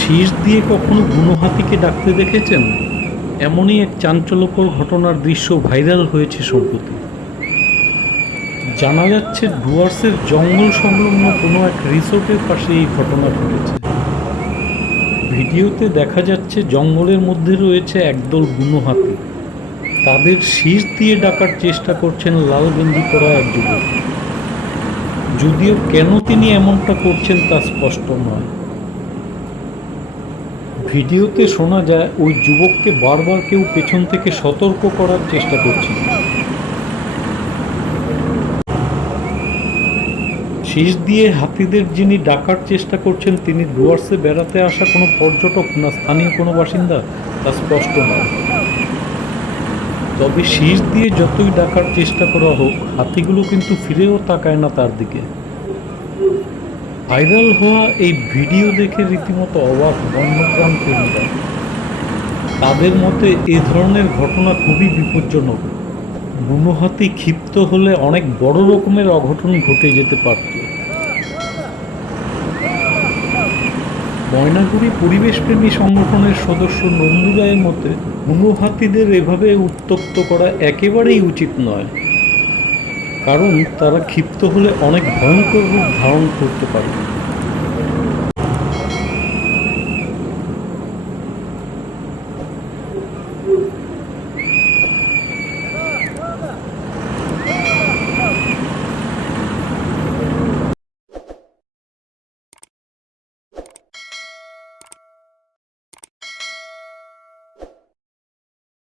শীষ দিয়ে কখনো হাতিকে ডাকতে দেখেছেন? এমনই এক চাঞ্চল্যকর ঘটনার দৃশ্য ভাইরাল হয়েছে সম্প্রতি। জানা যাচ্ছে, ডুয়ার্সের জঙ্গল সংলগ্ন কোনো এক রিসোর্টের পাশে এই ঘটনা ঘটেছে। ভিডিওতে দেখা যাচ্ছে, জঙ্গলের মধ্যে রয়েছে একদল গুণহাতি তাদের শীষ দিয়ে ডাকার চেষ্টা করছেন লাল গেঞ্জি এক যুবক। যদিও কেন তিনি এমনটা করছেন তা স্পষ্ট নয়। ভিডিওতে শোনা যায়, ওই যুবককে বারবার কেউ পেছন থেকে সতর্ক করার চেষ্টা করছিল। শীষ দিয়ে হাতিদের যিনি ডাকার চেষ্টা করছেন, তিনি ডুয়ার্সে বেড়াতে আসা কোনো পর্যটক না স্থানীয় কোনো বাসিন্দা? তা স্পষ্ট নয়। তবে শীষ দিয়ে যতই ডাকার চেষ্টা করা হোক, হাতিগুলো কিন্তু ফিরেও তাকায় না তার দিকে। ভাইরাল হওয়া এই ভিডিও দেখে রীতিমতো অবাক বন্যপ্রাণ প্রেমীরা তাদের মতে এ ধরনের ঘটনা খুবই বিপজ্জনক। বুনো হাতি ক্ষিপ্ত হলে অনেক বড় রকমের অঘটন ঘটে যেতে পারত। ময়নাগুড়ি পরিবেশপ্রেমী সংগঠনের সদস্য নন্দু রায়ের মতে অনুহাতিদের এভাবে উত্তক্ত করা একেবারেই উচিত নয়। কারণ তারা ক্ষিপ্ত হলে অনেক ভয়ঙ্কর রূপ ধারণ করতে পারে